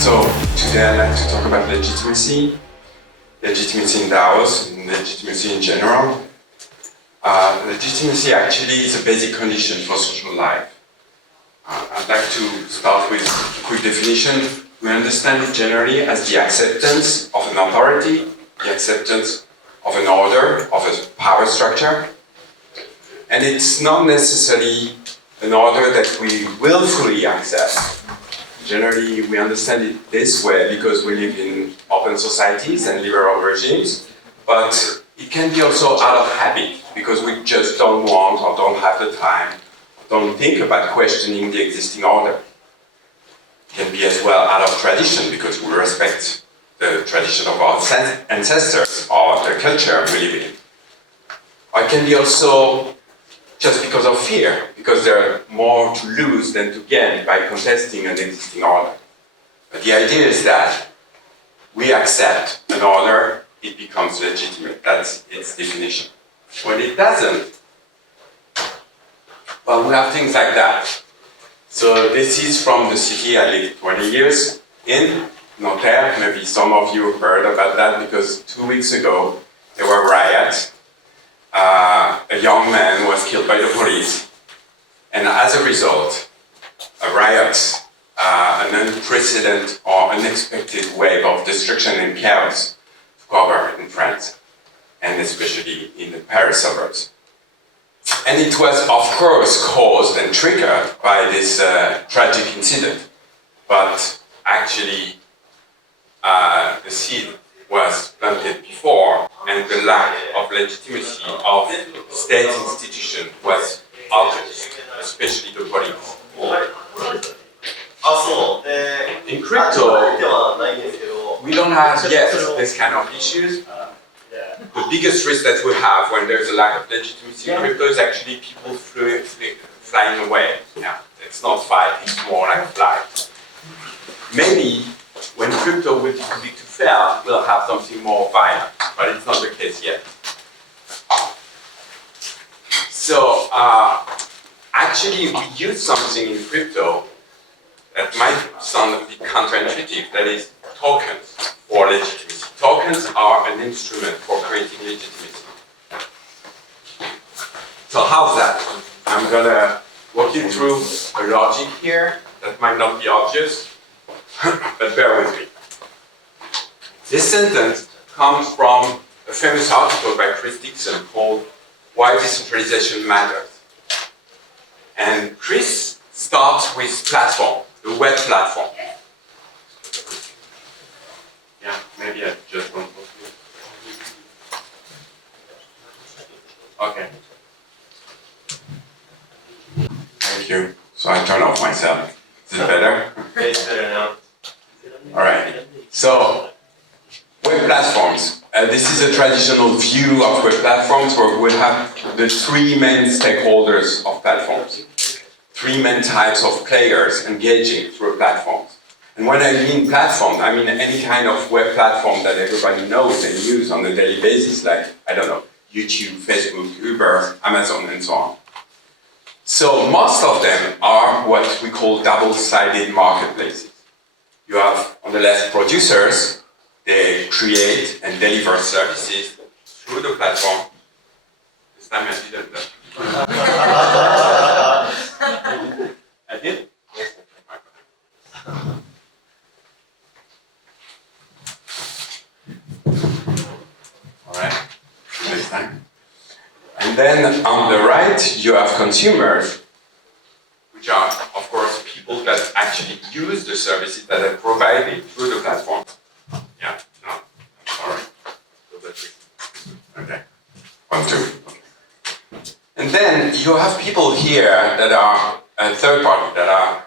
So today I'd like to talk about legitimacy in DAOs, and legitimacy in general. Legitimacy actually is a basic condition for social life. I'd like to start with a quick definition. We understand it generally as the acceptance of an authority, the acceptance of an order, of a power structure. And it's not necessarily an order that we willfully accept. Generally, we understand it this way because we live in open societies and liberal regimes, but it can be also out of habit because we just don't want or don't have the time, don't think about questioning the existing order. It can be as well out of tradition because we respect the tradition of our ancestors or the culture we live in. Or it can be also just because of fear, because there are more to lose than to gain by contesting an existing order. But the idea is that we accept an order, it becomes legitimate. That's its definition. When it doesn't, well, we have things like that. So this is from the city I lived 20 years in, Nanterre. Maybe some of you heard about that because 2 weeks ago there were riots. A young man was killed by the police, and as a result, a riot, an unprecedented or unexpected wave of destruction and chaos took over in France, and especially in the Paris suburbs. And it was, of course, caused and triggered by this tragic incident, but actually the seed was planted before, and the lack of legitimacy of state institution was obvious, especially the police. In crypto, we don't have yet this kind of issues. The biggest risk that we have when there's a lack of legitimacy in crypto is actually people flying away. Yeah, it's not fight, it's more like flight. Maybe when crypto will be too big to fail, we'll have something more violent, but it's not the case yet. So actually we use something in crypto that might sound a bit counterintuitive, that is tokens for legitimacy. Tokens are an instrument for creating legitimacy. So how's that? I'm gonna walk you through a logic here that might not be obvious, but bear with me. This sentence comes from a famous article by Chris Dixon called Why Decentralization Matters. And Chris starts with platform, the web platform. Yeah, maybe I just won't put it. Okay. Thank you. So I turn off myself. Is it better? It's better now. All right. So, web platforms. This is a traditional view of web platforms where we have the three main stakeholders of platforms. Three main types of players engaging through platforms. And when I mean platform, I mean any kind of web platform that everybody knows and uses on a daily basis, like, I don't know, YouTube, Facebook, Uber, Amazon, and so on. So most of them are what we call double-sided marketplaces. You have, on the left, producers. They create and deliver services through the platform. This time I didn't. I did? Yes. All right. Next time. And then on the right, you have consumers, which are, of course, people that actually use the services that are provided through the platform. Yeah, no, I'm sorry. Okay. 1, 2. Okay. And then you have people here that are a third party that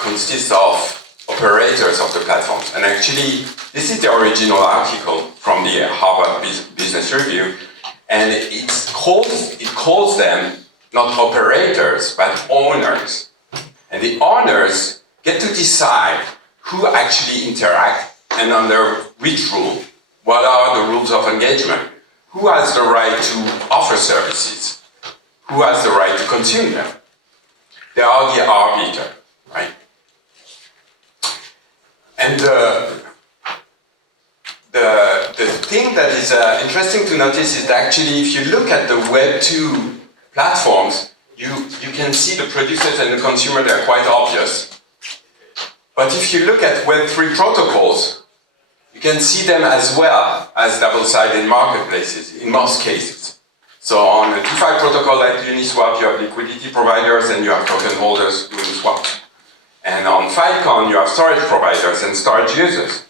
consists of operators of the platform. And actually, this is the original article from the Harvard Business Review, and it calls them not operators, but owners. And the owners get to decide who actually interact and under which rule. What are the rules of engagement? Who has the right to offer services? Who has the right to consume them? They are the arbiter, right? And the thing that is interesting to notice is that actually if you look at the Web 2 platforms, you can see the producers and the consumer, they're quite obvious. But if you look at Web 3 protocols, you can see them as well as double-sided marketplaces in most cases. So on a DeFi protocol like Uniswap, you have liquidity providers and you have token holders doing swaps. And on Filecoin, you have storage providers and storage users.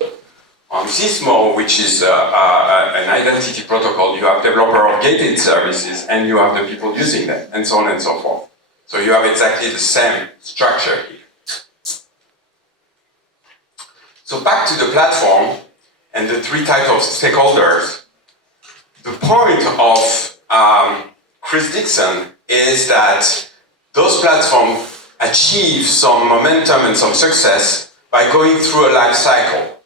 On Sysmo, which is an identity protocol, you have developer of gated services and you have the people using them, and so on and so forth. So you have exactly the same structure here. So back to the platform and the three types of stakeholders. The point of Chris Dixon is that those platforms achieve some momentum and some success by going through a life cycle.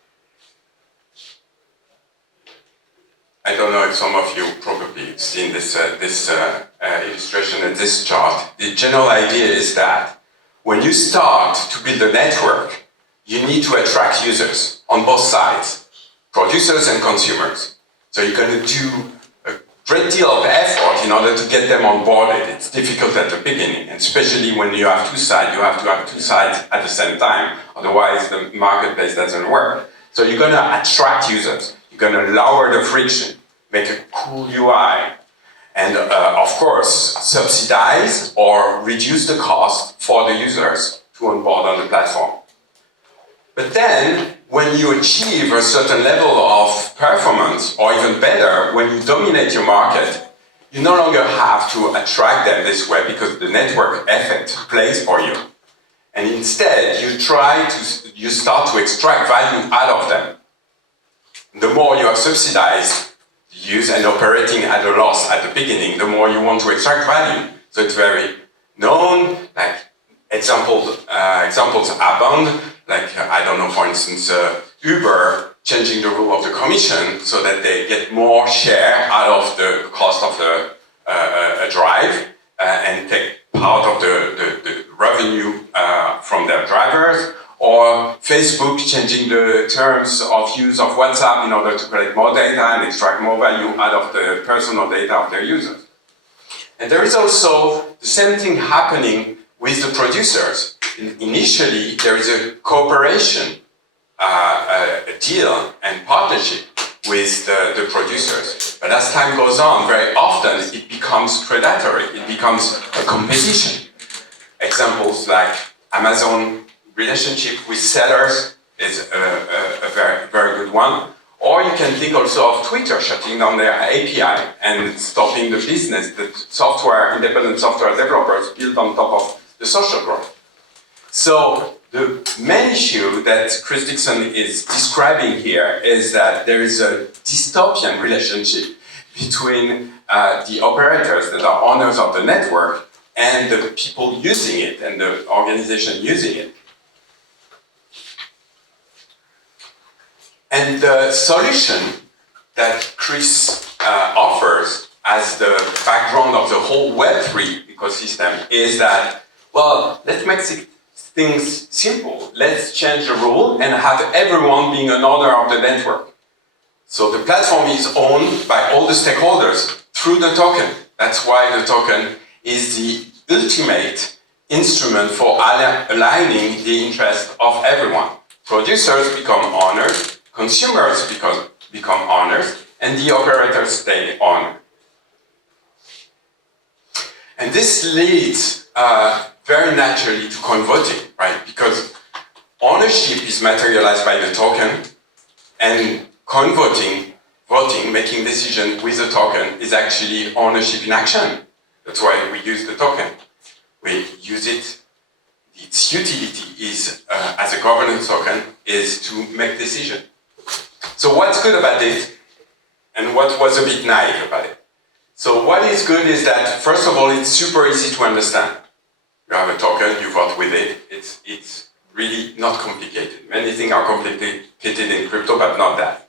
I don't know if some of you probably have seen this illustration and this chart. The general idea is that when you start to build a network, you need to attract users on both sides, producers and consumers. So you're going to do a great deal of effort in order to get them on board. It's difficult at the beginning, and especially when you have two sides, you have to have two sides at the same time, otherwise the marketplace doesn't work. So you're going to attract users, you're going to lower the friction, make a cool UI, and of course, subsidize or reduce the cost for the users to onboard on the platform. But then, when you achieve a certain level of performance, or even better, when you dominate your market, you no longer have to attract them this way because the network effect plays for you. And instead, you start to extract value out of them. The more you have subsidized use and operating at a loss at the beginning, the more you want to extract value. So it's very known, like examples abound. Like, I don't know, for instance, Uber changing the rule of the commission so that they get more share out of the cost of the drive and take part of the revenue from their drivers, or Facebook changing the terms of use of WhatsApp in order to collect more data and extract more value out of the personal data of their users. And there is also the same thing happening with the producers. Initially, there is a cooperation, a deal and partnership with the producers. But as time goes on, very often it becomes predatory. It becomes a competition. Examples like Amazon relationship with sellers is a very, very good one. Or you can think also of Twitter shutting down their API and stopping the business that independent software developers build on top of the social growth. So the main issue that Chris Dixon is describing here is that there is a dystopian relationship between the operators that are owners of the network and the people using it and the organization using it. And the solution that Chris offers as the background of the whole Web3 ecosystem is that, well, let's make things simple. Let's change the rule and have everyone being an owner of the network. So the platform is owned by all the stakeholders through the token. That's why the token is the ultimate instrument for aligning the interest of everyone. Producers become owners, consumers become owners, and the operators stay owners. And this leads very naturally to convoting, right? Because ownership is materialized by the token, and convoting, voting, making decision with the token is actually ownership in action. That's why we use the token. We use it. Its utility is, as a governance token, is to make decision. So what's good about it, and what was a bit naive about it? So what is good is that, first of all, it's super easy to understand. You have a token, you vote with it. It's really not complicated. Many things are complicated in crypto, but not that.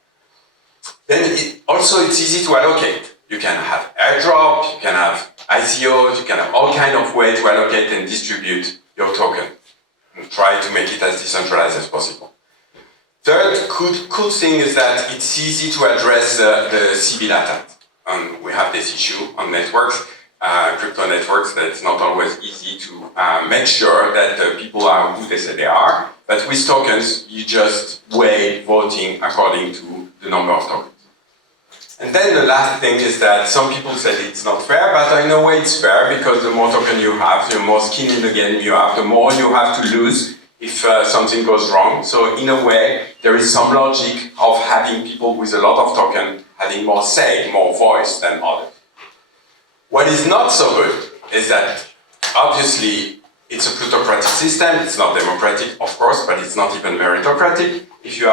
Then it's easy to allocate. You can have airdrop, you can have ICOs, you can have all kinds of ways to allocate and distribute your token. And try to make it as decentralized as possible. cool thing is that it's easy to address the civil attack. We have this issue on networks, crypto networks, that it's not always easy to make sure that the people are who they say they are. But with tokens, you just weigh voting according to the number of tokens. And then the last thing is that some people said it's not fair, but in a way it's fair because the more token you have, the more skin in the game you have, the more you have to lose if something goes wrong. So in a way, there is some logic of having people with a lot of token having more say, more voice than others. What is not so good is that obviously it's a plutocratic system, it's not democratic, of course, but it's not even meritocratic. If you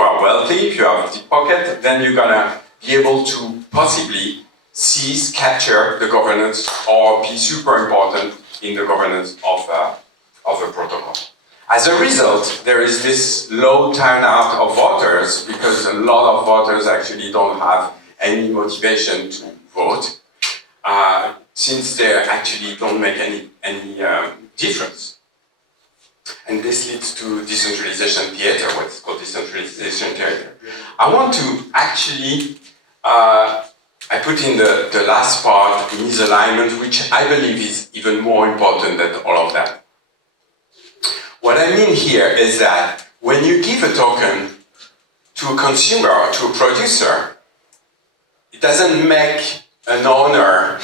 are wealthy, if you have a deep pocket, then you're gonna be able to possibly seize, capture the governance or be super important in the governance of a protocol. As a result, there is this low turnout of voters because a lot of voters actually don't have any motivation to vote since they actually don't make any difference. And this leads to decentralization theater, what's called decentralization theater. I want to actually, I put in the last part, misalignment, which I believe is even more important than all of that. What I mean here is that when you give a token to a consumer or to a producer, it doesn't make an owner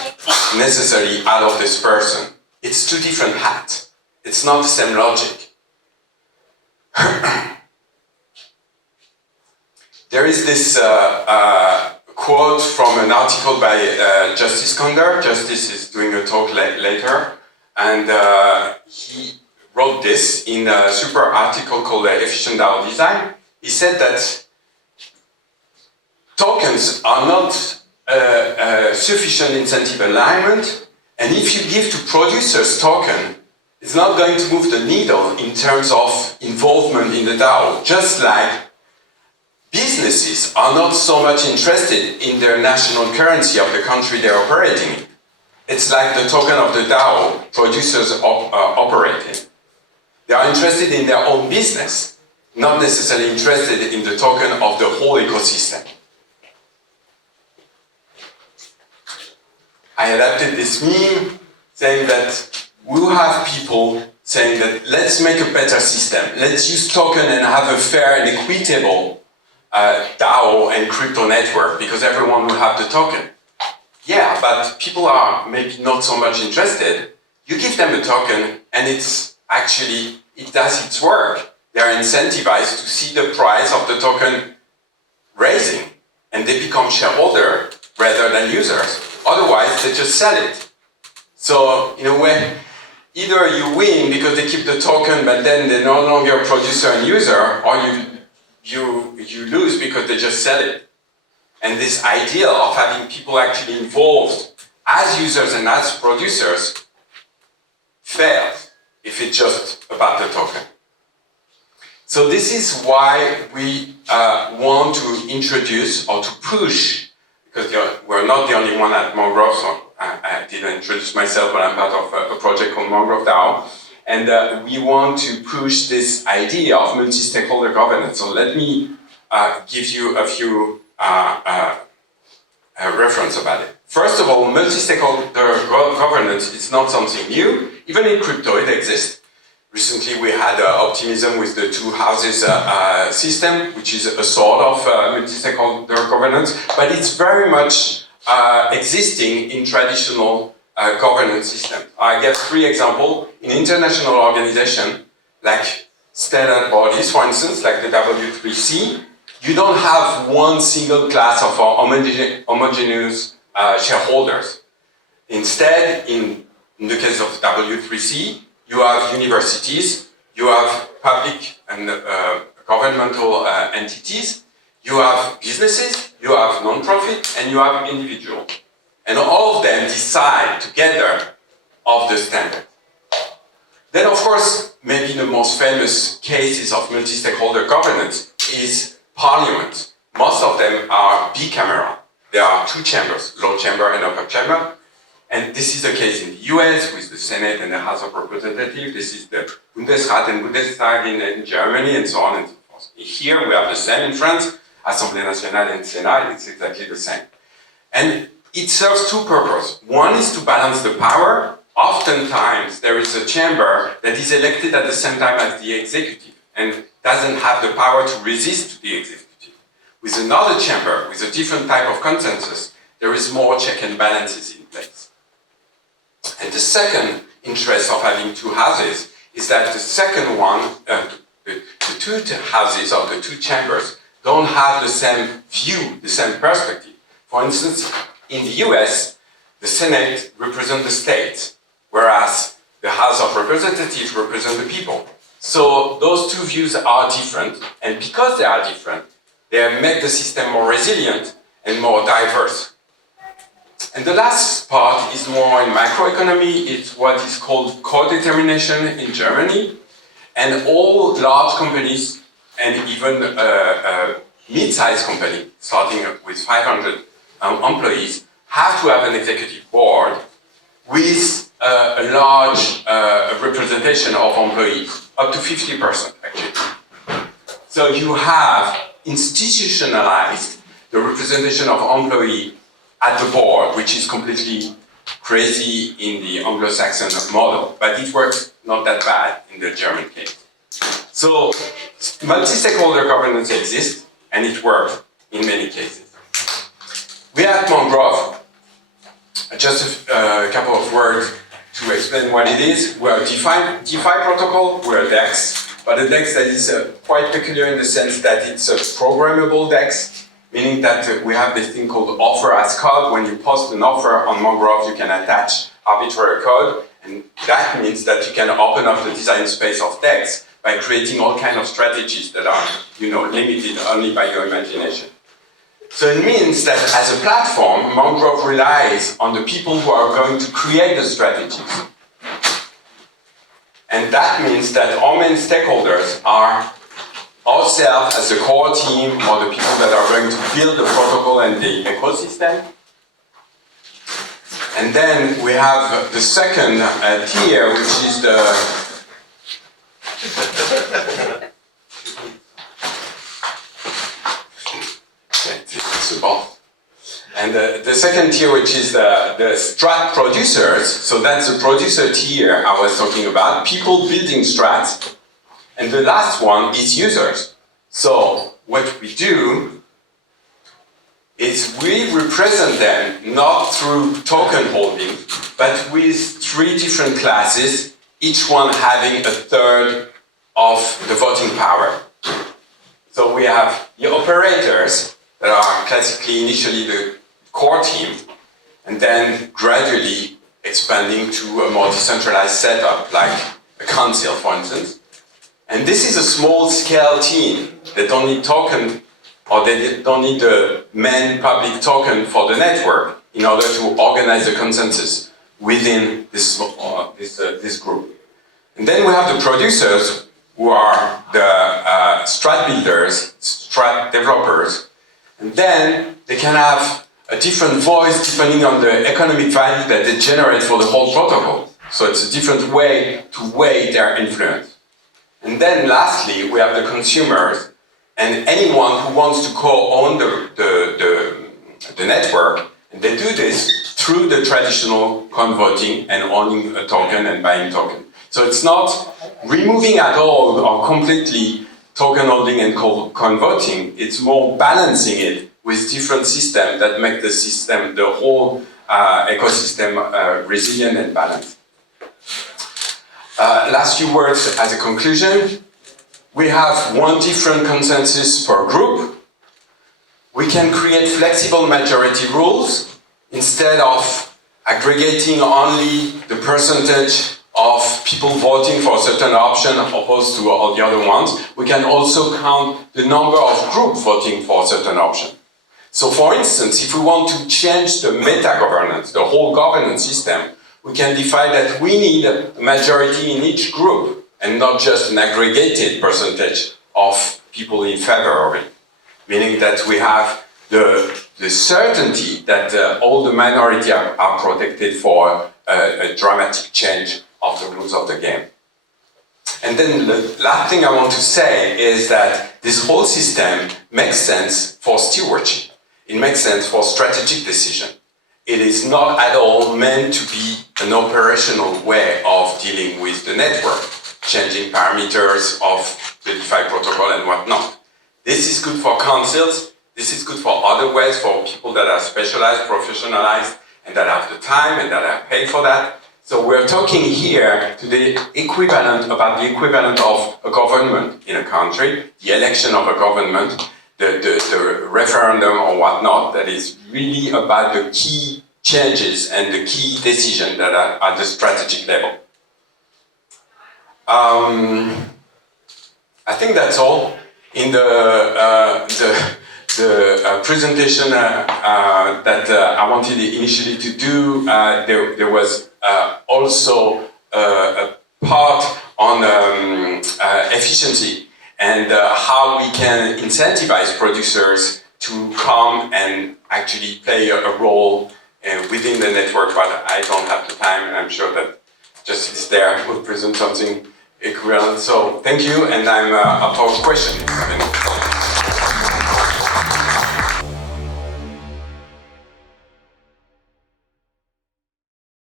necessarily out of this person. It's two different hats. It's not the same logic. There is this quote from an article by Justice Konder. Justice is doing a talk later, and he wrote this in a super article called Efficient DAO Design. He said that tokens are not sufficient incentive alignment, and if you give to producers token, it's not going to move the needle in terms of involvement in the DAO, just like businesses are not so much interested in their national currency of the country they're operating in. It's like the token of the DAO producers operate in. They are interested in their own business, not necessarily interested in the token of the whole ecosystem. I adapted this meme saying that we have people saying that let's make a better system. Let's use token and have a fair and equitable DAO and crypto network because everyone will have the token. Yeah, but people are maybe not so much interested. You give them a token and it's actually, it does its work. They are incentivized to see the price of the token raising and they become shareholder rather than users. Otherwise, they just sell it. So, in a way, either you win because they keep the token, but then they're no longer a producer and user, or you lose because they just sell it. And this idea of having people actually involved as users and as producers fails if it's just about the token. So this is why we want to introduce or to push, because we're not the only one at Mangrove, so I didn't introduce myself, but I'm part of a project called Mangrove DAO, and we want to push this idea of multi-stakeholder governance. So let me give you a few reference about it. First of all, multi-stakeholder governance is not something new. Even in crypto, it exists. Recently, we had optimism with the two houses system, which is a sort of multi-stakeholder governance, but it's very much existing in traditional governance systems. I give 3 examples. In international organizations, like standard bodies, for instance, like the W3C, you don't have one single class of homogeneous shareholders. Instead, in the case of W3C, you have universities, you have public and governmental entities, you have businesses, you have non-profit, and you have individuals. And all of them decide together of the standard. Then, of course, maybe the most famous cases of multi-stakeholder governance is parliament. Most of them are bicameral. There are 2 chambers, lower chamber and upper chamber. And this is the case in the US with the Senate and the House of Representatives. This is the Bundesrat and Bundestag in Germany, and so on and so forth. Here we have the same in France, Assemblée nationale and Sénat, it's exactly the same. And it serves two purposes. One is to balance the power. Oftentimes there is a chamber that is elected at the same time as the executive and doesn't have the power to resist the executive. With another chamber, with a different type of consensus, there is more check and balances in place. And the second interest of having two houses is that the second one, the two houses or the two chambers don't have the same view, the same perspective. For instance, in the US, the Senate represents the states, whereas the House of Representatives represents the people. So those two views are different, and because they are different, they make the system more resilient and more diverse. And the last part is more in macroeconomy. It's what is called co-determination in Germany. And all large companies and even mid-sized company, starting with 500 employees, have to have an executive board with a large representation of employees, up to 50% actually. So you have institutionalized the representation of employees at the board, which is completely crazy in the Anglo-Saxon model, but it works not that bad in the German case. So multi-stakeholder governance exists, and it works in many cases. We have Mangrove. Just a couple of words to explain what it is. We're a DeFi protocol, we're a DEX, but a DEX that is quite peculiar in the sense that it's a programmable DEX, meaning that we have this thing called offer as code. When you post an offer on Mangrove, you can attach arbitrary code, and that means that you can open up the design space of DEX by creating all kinds of strategies that are, limited only by your imagination. So it means that as a platform, Mangrove relies on the people who are going to create the strategies. And that means that our main stakeholders are ourselves as the core team, or the people that are going to build the protocol and the ecosystem. And then we have the second tier, which is the and the second tier, which is the strat producers. So that's the producer tier I was talking about, people building strats. And the last one is users. So what we do is we represent them not through token holding, but with 3 different classes, each one having a third of the voting power. So we have the operators that are classically initially the core team, and then gradually expanding to a more decentralized setup, like a council, for instance. And this is a small-scale team. They don't need token, or they don't need the main public token for the network in order to organize the consensus within this group. And then we have the producers, who are the strat builders, strat developers, and then they can have a different voice depending on the economic value that they generate for the whole protocol. So it's a different way to weigh their influence. And then lastly, we have the consumers and anyone who wants to co-own the network, and they do this through the traditional coin voting and owning a token and buying token. So it's not removing at all or completely token holding and coin voting, it's more balancing it with different systems that make the system, the whole ecosystem resilient and balanced. Last few words as a conclusion. We have one different consensus per group. We can create flexible majority rules instead of aggregating only the percentage of people voting for a certain option opposed to all the other ones. We can also count the number of groups voting for a certain option. So for instance, if we want to change the meta-governance, the whole governance system, we can define that we need a majority in each group and not just an aggregated percentage of people in favor of it. Meaning that we have the certainty that all the minority are protected for a dramatic change of the rules of the game. And then the last thing I want to say is that this whole system makes sense for stewardship. It makes sense for strategic decision. It is not at all meant to be an operational way of dealing with the network, changing parameters of the DeFi protocol and whatnot. This is good for councils. This is good for other ways, for people that are specialized, professionalized, and that have the time and that are paid for that. So we're talking here to the equivalent, about the equivalent of a government in a country, the election of a government, the referendum or whatnot, that is really about the key changes and the key decisions that are at the strategic level. I think that's all. In the presentation that I wanted initially to do, there was also a part on efficiency and how we can incentivize producers to come and actually play a role within the network, but I don't have the time, and I'm sure that Justice there will present something equivalent. So thank you, and I'm up for questions.